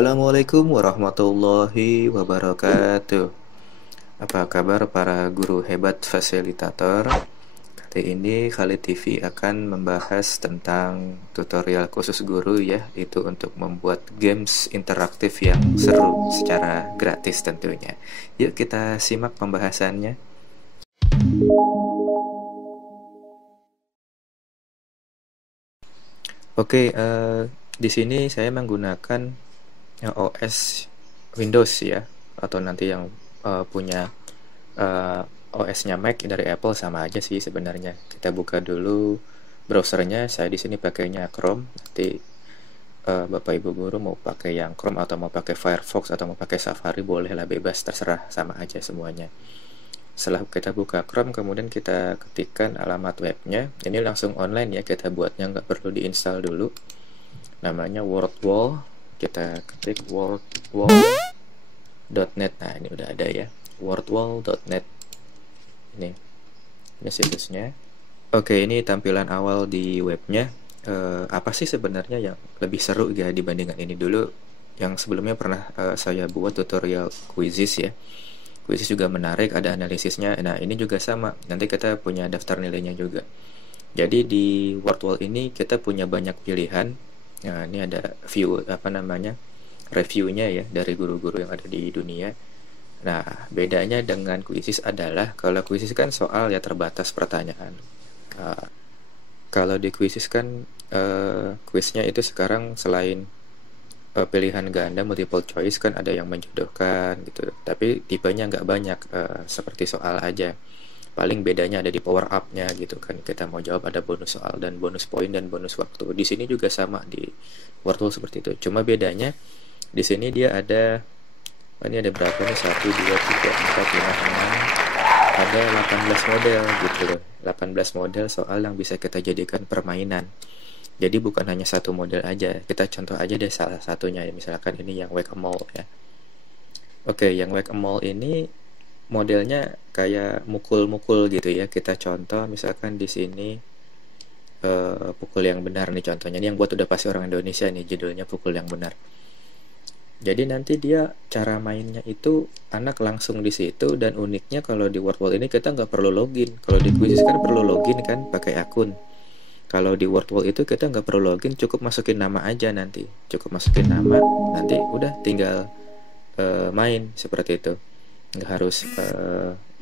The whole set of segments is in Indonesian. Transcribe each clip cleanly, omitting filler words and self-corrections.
Assalamualaikum warahmatullahi wabarakatuh. Apa kabar para guru hebat fasilitator? Kali ini Khalid TV akan membahas tentang tutorial khusus guru ya, itu untuk membuat games interaktif yang seru secara gratis tentunya. Yuk kita simak pembahasannya. Oke, di sini saya menggunakan OS Windows ya, atau nanti yang punya OS-nya Mac dari Apple sama aja sih sebenarnya. Kita buka dulu browsernya. Saya di sini pakainya Chrome. Nanti Bapak Ibu guru mau pakai yang Chrome atau mau pakai Firefox atau mau pakai Safari boleh lah, bebas, terserah, sama aja semuanya. Setelah kita buka Chrome, kemudian kita ketikkan alamat webnya. Ini langsung online ya, kita buatnya nggak perlu diinstal dulu. Namanya WordWall. Kita ketik wordwall.net. Nah, ini udah ada ya, wordwall.net. Ini situsnya. Oke, ini tampilan awal di webnya. Apa sih sebenarnya yang lebih seru ya dibandingkan ini dulu? Yang sebelumnya pernah saya buat tutorial quizzes ya. Quizzes juga menarik, ada analisisnya. Nah, ini juga sama. Nanti kita punya daftar nilainya juga. Jadi di Wordwall ini kita punya banyak pilihan. Nah, ini ada reviewnya ya dari guru-guru yang ada di dunia. Nah, bedanya dengan kuisis adalah kalau kuisis kan soal ya terbatas pertanyaan. Kalau di kuisis kan kuisnya itu sekarang selain pilihan ganda multiple choice kan ada yang menjodohkan gitu. Tapi tipenya nggak banyak, seperti soal aja. Paling bedanya ada di power up-nya gitu kan. Kita mau jawab ada bonus soal dan bonus poin dan bonus waktu. Di sini juga sama di Wordle seperti itu. Cuma bedanya di sini dia ada, ini ada berapa nih? 1 2 3 4 5 6, ada 18 model gitu loh. 18 model soal yang bisa kita jadikan permainan. Jadi bukan hanya satu model aja. Kita contoh aja deh salah satunya. Misalkan ini yang Whack-A-Mole ya. Oke, yang Whack-A-Mole ini modelnya kayak mukul-mukul gitu ya. Kita contoh misalkan di sini pukul yang benar nih contohnya. Ini yang buat udah pasti orang Indonesia nih, judulnya pukul yang benar. Jadi nanti dia cara mainnya itu anak langsung di situ, dan uniknya kalau di Wordwall ini kita nggak perlu login. Kalau di Quizzes kan perlu login kan, pakai akun. Kalau di Wordwall itu kita nggak perlu login, cukup masukin nama aja nanti. Cukup masukin nama, nanti udah tinggal main seperti itu. Nggak harus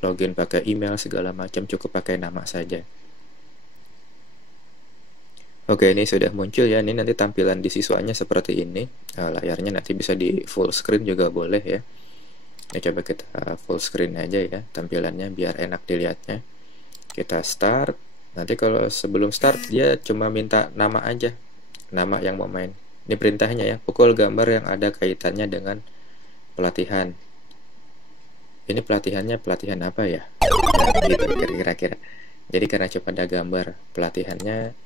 login pakai email segala macam, cukup pakai nama saja. Oke, ini sudah muncul ya. Ini nanti tampilan di siswanya seperti ini. Layarnya nanti bisa di full screen juga boleh ya. Ini coba kita full screen aja ya tampilannya biar enak dilihatnya. Kita start. Nanti kalau sebelum start dia cuma minta nama aja, nama yang mau main. Ini perintahnya ya, pukul gambar yang ada kaitannya dengan pelatihan. Ini pelatihannya pelatihan apa ya? Nah, gitu kira-kira. Jadi karena cuma ada gambar pelatihannya.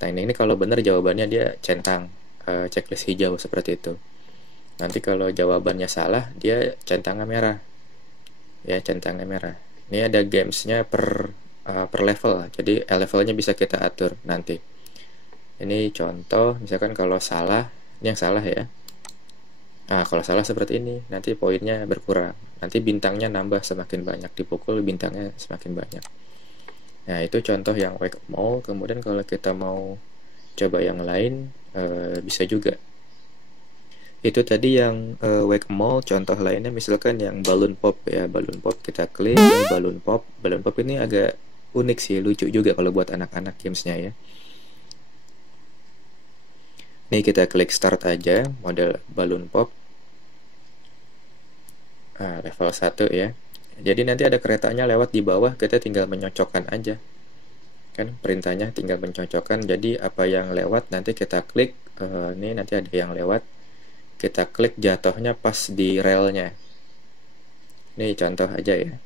Nah, ini kalau benar jawabannya dia centang checklist hijau seperti itu. Nanti kalau jawabannya salah dia centangnya merah. Ya, centangnya merah. Ini ada gamesnya per level. Jadi levelnya bisa kita atur nanti. Ini contoh, misalkan kalau salah, ini yang salah ya. Nah, kalau salah seperti ini, nanti poinnya berkurang. Nanti bintangnya nambah semakin banyak, dipukul bintangnya semakin banyak. Nah, itu contoh yang Whack-A-Mole. Kemudian kalau kita mau coba yang lain, bisa juga. Itu tadi yang Whack-A-Mole. Contoh lainnya misalkan yang Balloon Pop ya. Balloon Pop kita klik, ini Balloon Pop. Balloon Pop ini agak unik sih, lucu juga kalau buat anak-anak gamesnya ya. Nih kita klik start aja, model Balloon Pop. Level 1 ya. Jadi nanti ada keretanya lewat di bawah, kita tinggal menyocokkan aja. Kan perintahnya tinggal mencocokkan. Jadi apa yang lewat nanti kita klik, ini nanti ada yang lewat. Kita klik jatuhnya pas di relnya. Ini contoh aja ya.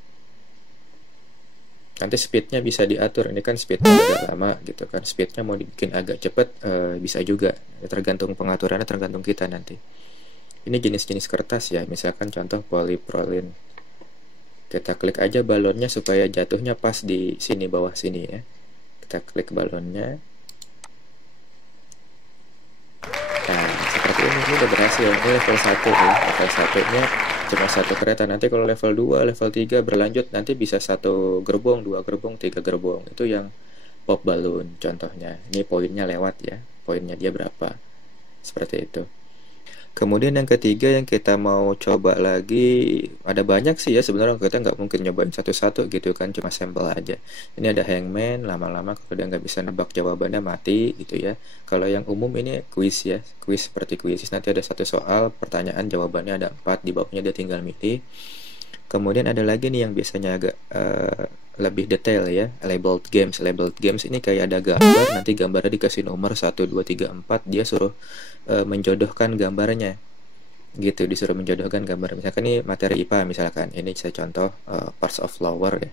Nanti speednya bisa diatur. Ini kan speednya agak lama gitu kan. Speednya mau dibikin agak cepat, bisa juga. Tergantung pengaturannya, tergantung kita nanti. Ini jenis-jenis kertas ya. Misalkan contoh polyprolin. Kita klik aja balonnya supaya jatuhnya pas di sini, bawah sini ya. Kita klik balonnya. Nah, seperti ini udah berhasil. Ini level 1 ya. Level 1-nya cuma satu kereta. Nanti kalau level 2, level 3 berlanjut nanti bisa satu gerbong, dua gerbong, tiga gerbong. Itu yang pop balloon contohnya. Ini poinnya lewat ya. Poinnya dia berapa. Seperti itu. Kemudian yang ketiga yang kita mau coba lagi, ada banyak sih ya sebenarnya, kita nggak mungkin nyobain satu-satu gitu kan, cuma sampel aja. Ini ada hangman, lama-lama kalau udah nggak bisa nebak jawabannya mati gitu ya. Kalau yang umum ini quiz ya, quiz seperti quiz, nanti ada satu soal, pertanyaan jawabannya ada 4, di bawahnya dia tinggal milih. Kemudian ada lagi nih yang biasanya agak lebih detail ya, labeled games. Labeled games ini kayak ada gambar, nanti gambarnya dikasih nomor 1, 2, 3, 4, dia suruh menjodohkan gambarnya gitu, disuruh menjodohkan gambar. Misalkan ini materi IPA misalkan, ini saya contoh parts of flower ya.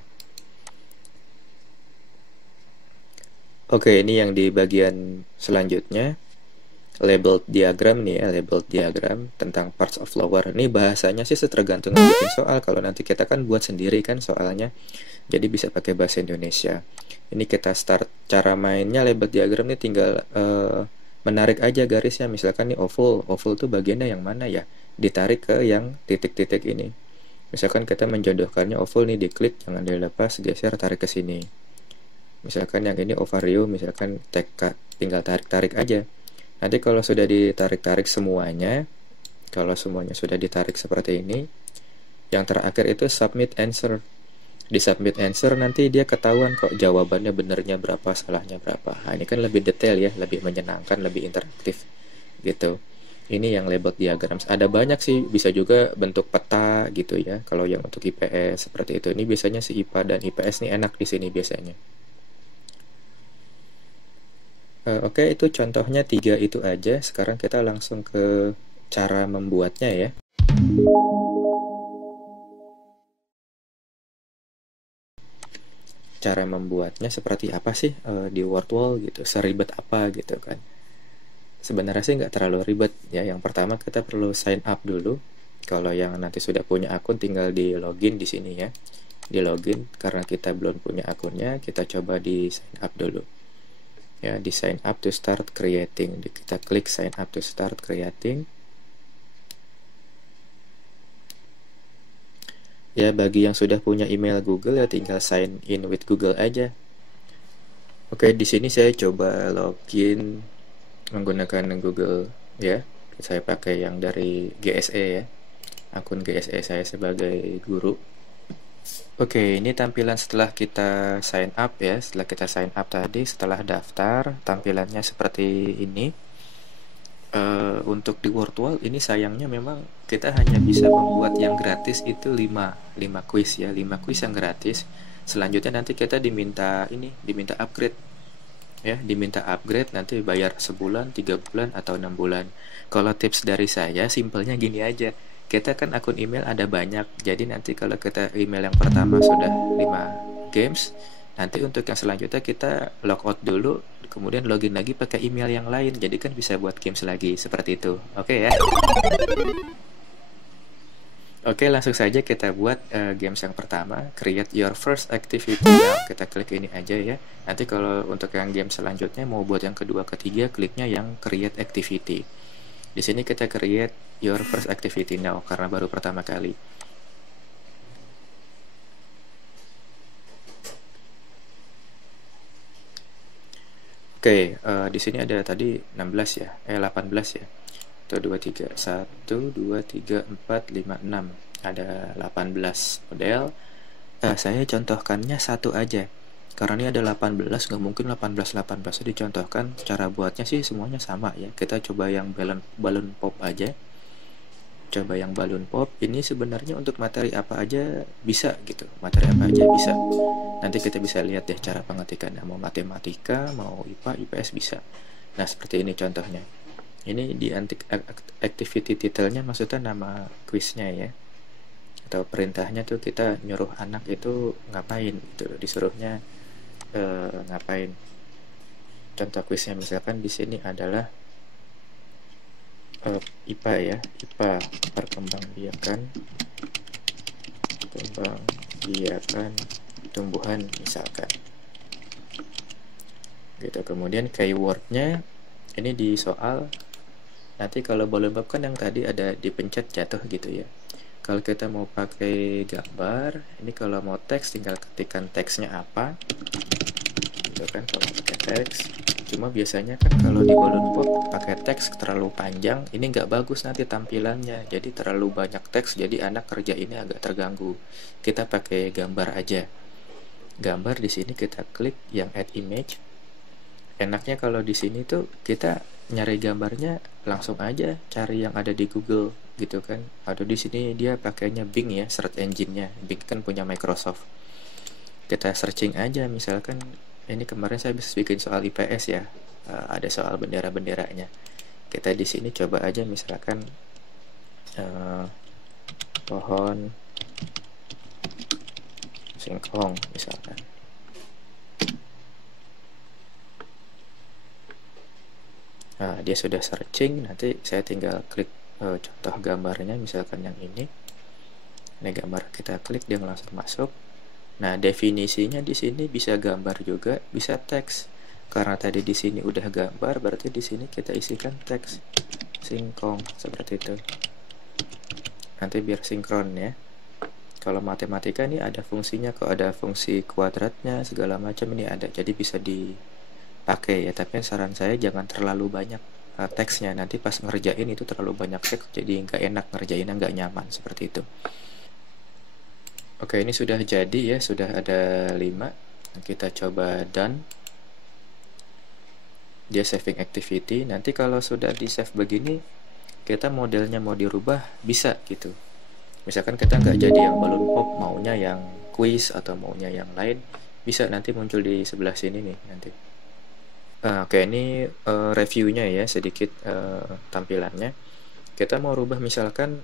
Oke, ini yang di bagian selanjutnya labeled diagram nih ya, labeled diagram tentang parts of flower. Ini bahasanya sih tergantung bikin soal. Kalau nanti kita kan buat sendiri kan soalnya, jadi bisa pakai bahasa Indonesia. Ini kita start cara mainnya. Labeled diagram ini tinggal menarik aja garisnya. Misalkan nih oval, oval tuh bagiannya yang mana ya, ditarik ke yang titik-titik ini. Misalkan kita menjodohkannya oval nih, diklik, jangan dilepas, geser, tarik ke sini. Misalkan yang ini ovarium, misalkan TK, tinggal tarik-tarik aja. Nanti kalau sudah ditarik-tarik semuanya, kalau semuanya sudah ditarik seperti ini, yang terakhir itu submit answer. Di submit answer nanti dia ketahuan kok jawabannya benernya berapa, salahnya berapa. Nah, ini kan lebih detail ya, lebih menyenangkan, lebih interaktif gitu. Ini yang labeled diagrams. Ada banyak sih, bisa juga bentuk peta gitu ya. Kalau yang untuk IPS seperti itu. Ini biasanya si IPA dan IPS nih enak di sini biasanya. Oke, itu contohnya 3 itu aja. Sekarang kita langsung ke cara membuatnya ya. Cara membuatnya seperti apa sih di Wordwall gitu, seribet apa gitu kan. Sebenarnya sih nggak terlalu ribet ya. Yang pertama kita perlu sign up dulu. Kalau yang nanti sudah punya akun tinggal di login di sini ya. Di login, karena kita belum punya akunnya, kita coba di sign up dulu. Ya, di sign up to start creating. Kita klik sign up to start creating. Ya, bagi yang sudah punya email Google ya tinggal sign in with Google aja. Oke, di sini saya coba login menggunakan Google ya. Saya pakai yang dari GSE ya. Akun GSE saya sebagai guru. Oke, ini tampilan setelah kita sign up ya. Setelah kita sign up tadi, setelah daftar, tampilannya seperti ini. Untuk di Wordwall ini sayangnya memang kita hanya bisa membuat yang gratis itu 5 quiz ya, 5 quiz yang gratis. Selanjutnya nanti kita diminta upgrade ya, diminta upgrade, nanti bayar sebulan, 3 bulan atau 6 bulan. Kalau tips dari saya simpelnya gini aja. Kita kan akun email ada banyak. Jadi nanti kalau kita email yang pertama sudah 5 games, nanti untuk yang selanjutnya kita logout dulu, kemudian login lagi pakai email yang lain. Jadi kan bisa buat games lagi seperti itu. Oke ya. Oke, langsung saja kita buat games yang pertama, create your first activity. Nah, kita klik ini aja ya. Nanti kalau untuk yang game selanjutnya mau buat yang kedua, ketiga, kliknya yang create activity. Di sini kita create your first activity now karena baru pertama kali. Oke, di sini ada tadi 16 ya, 18 ya. 1, 2, 3, 1, 2, 3, 4, 5, 6. Ada 18 model. Saya contohkannya satu aja. Karena ini ada 18, nggak mungkin 18 dicontohkan. Cara buatnya sih semuanya sama ya. Kita coba yang balloon pop aja. Coba yang balloon pop. Ini sebenarnya untuk materi apa aja bisa gitu. Materi apa aja bisa. Nanti kita bisa lihat deh cara pengetikannya. Mau matematika, mau IPA, IPS bisa. Nah, seperti ini contohnya. Ini di activity titelnya maksudnya nama quiznya ya. Atau perintahnya tuh kita nyuruh anak itu ngapain gitu. Disuruhnya ngapain. Contoh kuisnya misalkan di sini adalah IPA ya, IPA perkembangbiakan tumbuhan misalkan gitu. Kemudian keywordnya ini di soal Nanti kalau balloon pop kan yang tadi ada dipencet jatuh gitu ya. Kalau kita mau pakai gambar, ini kalau mau teks tinggal ketikkan teksnya apa, gitu kan kalau pakai teks. Cuma biasanya kan kalau di balloon pop pakai teks terlalu panjang, ini nggak bagus nanti tampilannya. Jadi terlalu banyak teks, jadi anak kerja ini agak terganggu. Kita pakai gambar aja. Gambar di sini kita klik yang add image. Enaknya kalau di sini tuh kita nyari gambarnya langsung aja cari yang ada di Google gitu kan. Atau di sini dia pakainya Bing ya, search engine-nya. Bing kan punya Microsoft. Kita searching aja, misalkan ini kemarin saya bisa bikin soal IPS ya. Ada soal bendera-benderanya. Kita di sini coba aja misalkan pohon singkong misalkan. Nah, dia sudah searching, nanti saya tinggal klik contoh gambarnya, misalkan yang ini. Ini gambar, kita klik dia langsung masuk. Nah, definisinya di sini bisa gambar juga, bisa teks. Karena tadi di sini udah gambar, berarti di sini kita isikan teks singkong seperti itu. Nanti biar sinkron ya. Kalau matematika ini ada fungsinya, kalau ada fungsi kuadratnya segala macam ini ada, jadi bisa dipakai ya. Tapi saran saya jangan terlalu banyak teksnya, nanti pas ngerjain itu terlalu banyak teks, jadi nggak enak ngerjainnya, nggak nyaman seperti itu. Oke, ini sudah jadi ya, sudah ada 5. Kita coba done. Dia saving activity. Nanti kalau sudah di save begini, kita modelnya mau dirubah bisa gitu. Misalkan kita nggak jadi yang balloon pop, maunya yang quiz atau maunya yang lain, bisa nanti muncul di sebelah sini nih nanti. Oke, ini reviewnya ya, sedikit tampilannya. Kita mau rubah misalkan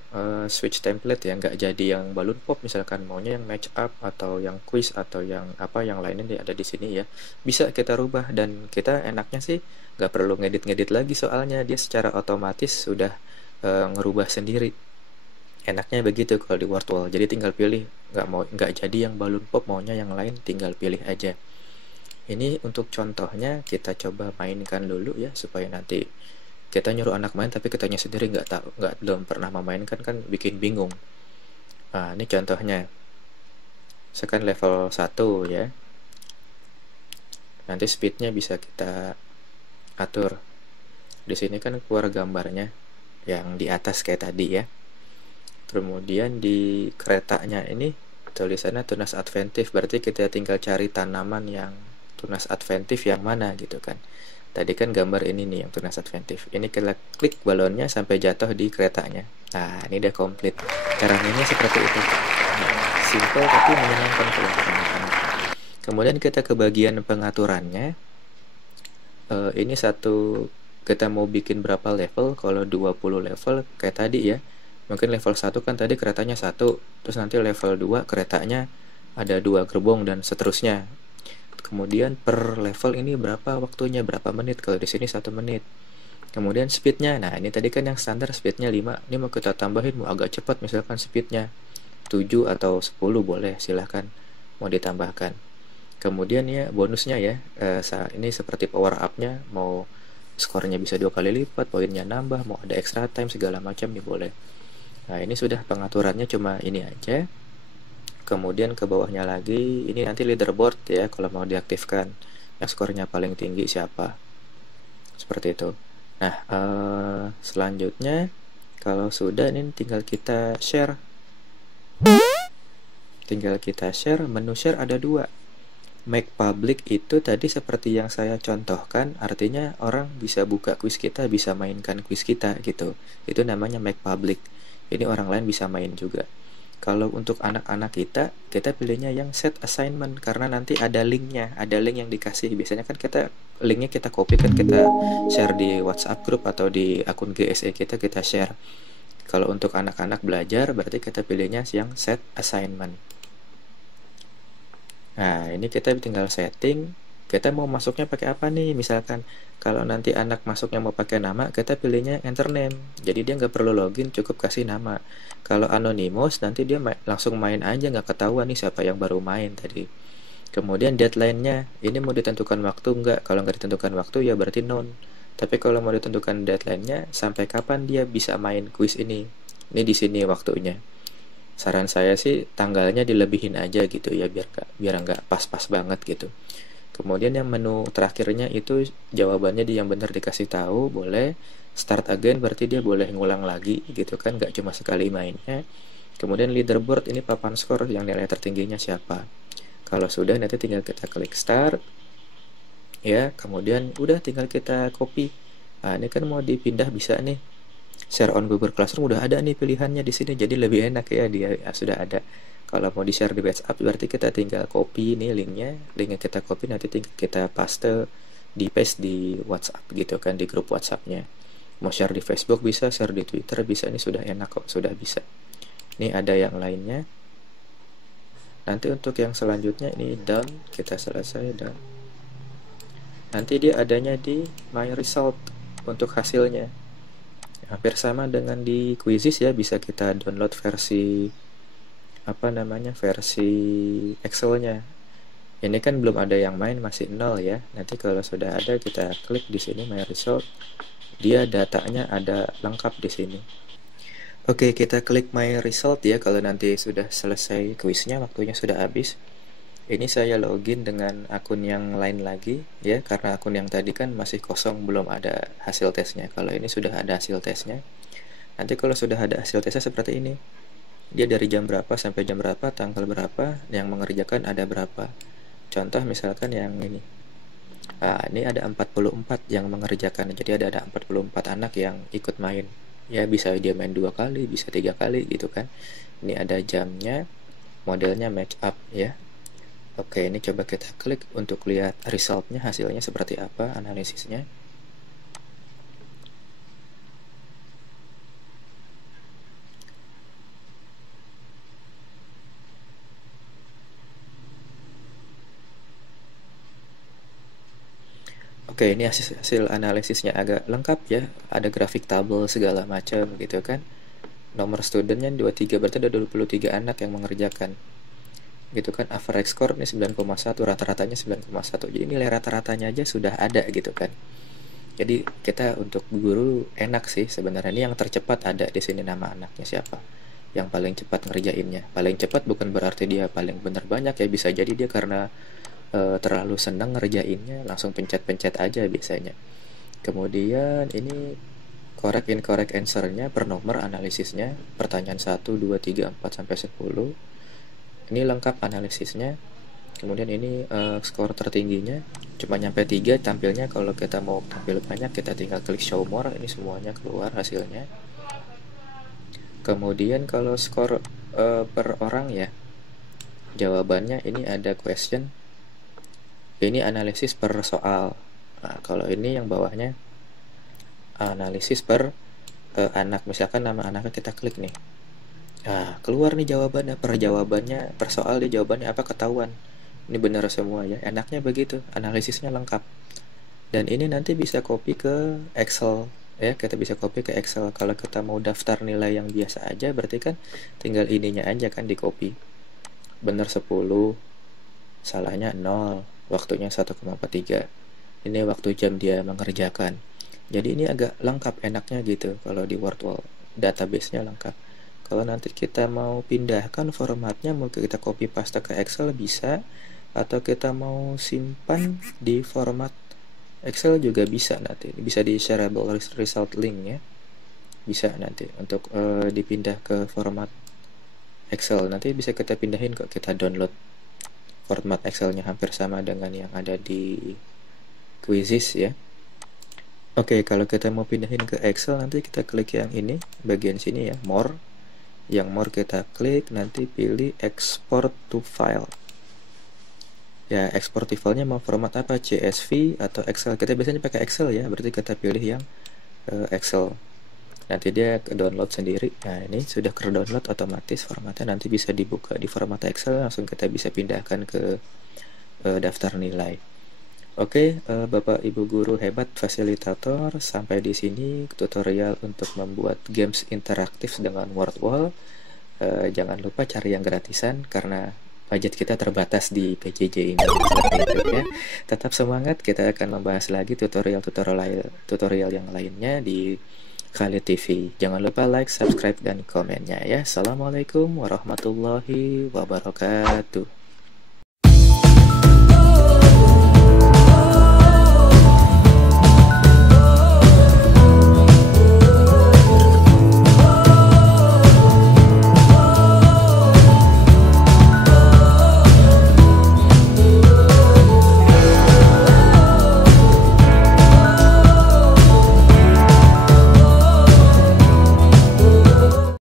switch template ya, nggak jadi yang balloon pop, misalkan maunya yang match up atau yang quiz atau yang apa yang lainnya ada di sini ya, bisa kita rubah. Dan kita enaknya sih nggak perlu ngedit-ngedit lagi, soalnya dia secara otomatis sudah ngerubah sendiri. Enaknya begitu kalau di Wordwall, jadi tinggal pilih, nggak jadi yang balloon pop, maunya yang lain, tinggal pilih aja. Ini untuk contohnya kita coba mainkan dulu ya, supaya nanti kita nyuruh anak main tapi kitanya sendiri belum pernah memainkan kan bikin bingung. Nah, ini contohnya. Sekarang level 1 ya. Nanti speednya bisa kita atur. Di sini kan keluar gambarnya yang di atas kayak tadi ya. Kemudian di keretanya ini tulisannya tunas adventif, berarti kita tinggal cari tanaman yang tunas adventif yang mana gitu kan. Tadi kan gambar ini nih yang tunas adventif. Ini kita klik balonnya sampai jatuh di keretanya. Nah, ini udah komplit. Cara mainnya seperti itu. Nah, simple tapi menyenangkan kalau anak-anak. Kemudian kita ke bagian pengaturannya. Ini satu, kita mau bikin berapa level. Kalau 20 level kayak tadi ya. Mungkin level 1 kan tadi keretanya 1. Terus nanti level 2 keretanya ada 2 gerbong dan seterusnya. Kemudian per level ini berapa waktunya, berapa menit. Kalau di sini 1 menit. Kemudian speednya, nah ini tadi kan yang standar speednya 5. Ini mau kita tambahin, mau agak cepat misalkan speednya 7 atau 10 boleh, silahkan mau ditambahkan. Kemudian ya bonusnya ya, ini seperti power up-nya, mau skornya bisa 2 kali lipat, poinnya nambah, mau ada extra time segala macam nih boleh. Nah ini sudah pengaturannya, cuma ini aja. Kemudian ke bawahnya lagi, ini nanti leaderboard ya, kalau mau diaktifkan yang skornya paling tinggi siapa, seperti itu. Nah, selanjutnya kalau sudah ini tinggal kita share. Menu share ada 2. Make public itu tadi seperti yang saya contohkan, artinya orang bisa buka quiz kita, bisa mainkan quiz kita gitu. Itu namanya make public. Ini orang lain bisa main juga. Kalau untuk anak-anak kita pilihnya yang set assignment, karena nanti ada linknya, ada link yang dikasih. Biasanya kan linknya kita copy kan, kita share di WhatsApp group atau di akun GSE kita share. Kalau untuk anak-anak belajar berarti kita pilihnya yang set assignment. Nah, ini kita tinggal setting. Kita mau masuknya pakai apa nih? Misalkan kalau nanti anak masuknya mau pakai nama, kita pilihnya enter name. Jadi dia nggak perlu login, cukup kasih nama. Kalau anonymous, nanti dia langsung main aja, nggak ketahuan nih siapa yang baru main tadi. Kemudian deadline-nya, ini mau ditentukan waktu nggak? Kalau nggak ditentukan waktu ya berarti none. Tapi kalau mau ditentukan deadline-nya, sampai kapan dia bisa main kuis ini di sini waktunya. Saran saya sih tanggalnya dilebihin aja gitu ya, biar nggak pas-pas banget gitu. Kemudian yang menu terakhirnya itu jawabannya dia yang benar dikasih tahu, boleh start again, berarti dia boleh ngulang lagi gitu kan, nggak cuma sekali mainnya. Kemudian leaderboard, ini papan skor yang nilai tertingginya siapa. Kalau sudah, nanti tinggal kita klik start ya, kemudian udah tinggal kita copy. Nah, ini kan mau dipindah bisa nih. Share on Google Classroom udah ada nih pilihannya di sini, jadi lebih enak ya, dia ya, sudah ada. Kalau mau di-share di WhatsApp berarti kita tinggal copy nih linknya kita copy, nanti tinggal kita paste di WhatsApp gitu kan, di grup WhatsAppnya. Mau share di Facebook bisa, share di Twitter bisa, ini sudah enak kok, sudah bisa. Ini ada yang lainnya. Nanti untuk yang selanjutnya ini done, kita selesai done. Nanti dia adanya di My Result untuk hasilnya. Hampir sama dengan di Quizzes ya, bisa kita download versi versi Excelnya. Ini kan belum ada yang main, masih 0 ya. Nanti kalau sudah ada kita klik di sini My Result, dia datanya ada lengkap di sini. Oke, kita klik My Result ya kalau nanti sudah selesai kuisnya, waktunya sudah habis. Ini saya login dengan akun yang lain lagi ya, karena akun yang tadi kan masih kosong, belum ada hasil tesnya. Kalau ini sudah ada hasil tesnya. Nanti kalau sudah ada hasil tesnya seperti ini. Dia dari jam berapa sampai jam berapa, tanggal berapa, yang mengerjakan ada berapa. Contoh misalkan yang ini. Nah, ini ada 44 yang mengerjakan. Jadi ada 44 anak yang ikut main. Ya bisa dia main 2 kali, bisa 3 kali gitu kan. Ini ada jamnya, modelnya match up ya. Oke, ini coba kita klik untuk lihat resultnya, hasilnya seperti apa, analisisnya. Oke, ini hasil analisisnya agak lengkap ya, ada grafik tabel segala macam gitu kan. Nomor studentnya 23, berarti ada 23 anak yang mengerjakan. Gitu kan, average score ini 9,1, rata-ratanya 9,1. Jadi nilai rata-ratanya aja sudah ada gitu kan. Jadi kita untuk guru enak sih sebenarnya. Ini yang tercepat ada di sini nama anaknya siapa. Yang paling cepat ngerjainnya. Paling cepat bukan berarti dia paling benar banyak ya, bisa jadi dia karena terlalu senang ngerjainnya langsung pencet-pencet aja biasanya. Kemudian ini correct incorrect answer-nya per nomor analisisnya, pertanyaan 1, 2, 3, 4 sampai 10. Ini lengkap analisisnya. Kemudian ini skor tertingginya cuma nyampe 3 tampilnya. Kalau kita mau tampil banyak kita tinggal klik show more, ini semuanya keluar hasilnya. Kemudian kalau skor per orang ya, jawabannya ini ada question. Ini analisis per soal. Nah, kalau ini yang bawahnya analisis per anak. Misalkan nama anaknya kita klik nih. Nah, keluar nih jawabannya, per soal dia jawabannya apa ketahuan. Ini benar semua ya. Enaknya begitu, analisisnya lengkap. Dan ini nanti bisa copy ke Excel ya, kita bisa copy ke Excel. Kalau kita mau daftar nilai yang biasa aja, berarti kan tinggal ininya aja kan di copy. Benar 10, salahnya 0. Waktunya 1,43. Ini waktu jam dia mengerjakan. Jadi ini agak lengkap enaknya gitu kalau di Wordwall, database-nya lengkap. Kalau nanti kita mau pindahkan formatnya, mau kita copy paste ke Excel bisa, atau kita mau simpan di format Excel juga bisa nanti. Bisa di shareable result link ya. Bisa nanti untuk dipindah ke format Excel. Nanti bisa kita pindahin kok, kita download format Excelnya hampir sama dengan yang ada di Quizzes ya. Oke, kalau kita mau pindahin ke Excel, nanti kita klik yang ini, bagian sini ya, more. Yang more kita klik, nanti pilih export to file. Ya, export to filenya mau format apa, CSV atau Excel. Kita biasanya pakai Excel ya, berarti kita pilih yang Excel. Nanti dia download sendiri. Nah, ini sudah ke-download otomatis formatnya, nanti bisa dibuka di format Excel, langsung kita bisa pindahkan ke daftar nilai. Oke, Bapak Ibu guru hebat fasilitator, sampai di sini tutorial untuk membuat games interaktif dengan Wordwall. Jangan lupa cari yang gratisan karena budget kita terbatas di PJJ ini. Seperti itu ya. Tetap semangat, kita akan membahas lagi tutorial yang lainnya di Khalid TV. Jangan lupa like, subscribe, dan komennya ya. Assalamualaikum warahmatullahi wabarakatuh.